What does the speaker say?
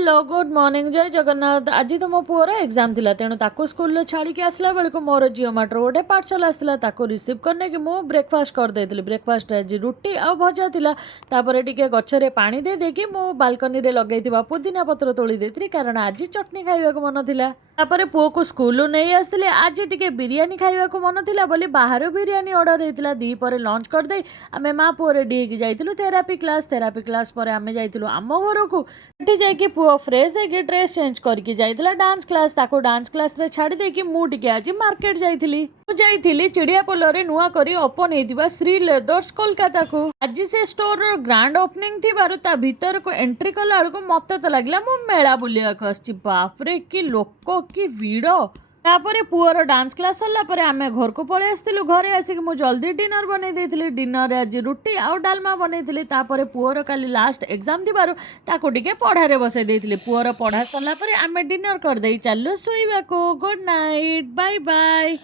Hello good morning जय जगन्नाथ। आज तो मो पुअर एग्जाम थिला तेणु ताको स्कूल छाड़ी के आसला बेलू मोर जिओ मार्टर गोटे पाठशाला आसला ताको रिसीव करने की मु ब्रेकफास्ट कर देइतिली। ब्रेकफास्ट आज रुटी आ भजा थिला। तापरे टिके गछरे पानी दे देकी मु बालकनी रे लगैतिबा पुदीना पत्र तोली देतिली कारण आज चटनी खाइबा को मन थिला। तापरे पुओ को स्कूल नहीं आसले आज टिके बिरियानी खाइबा को मन थिला बोली बाहर बिरियानी ऑर्डर हेतिला। दी परे लंच कर दे आमे मा पुओ रेडी हेकी जाइतिलु थेरापी क्लास परे आमे जाइतिलु आम घर को एठी जाइकी पुओ फ्रेश है ड्रेस चेंज करके जाइतिला डांस क्लास। ताको डांस क्लास रे छाड़ी देकी मु टिके आज मार्केट जाइतिली। मु जाइतिली चिड़िया पोल रे नुआ करी ओपन हेतिबा श्री लेदर्स कोलकाता को। आज से स्टोर रो ग्रांड ओपनिंग थिबारु ता भीतर को एंट्री कला बेलू मते तो लागला मु मेला बुलिया को आछि। बाप रे कि लोक कि भिड़। तापरे पुअर डांस क्लास सरला परे आमे घर को पळे आस्तिलु। घरे आसिक मु जल्दी डिनर बनै देइतिली। डिनर आज रुटी आ डालमा बनैतिली। तापरे पुअर काली लास्ट एग्जाम थिबारु ताको टिके पढ़ारे बसै देइतिली। पुअर पढ़ा सरला परे आमे डिनर कर देइ चालु सोइबा को। Good night bye bye.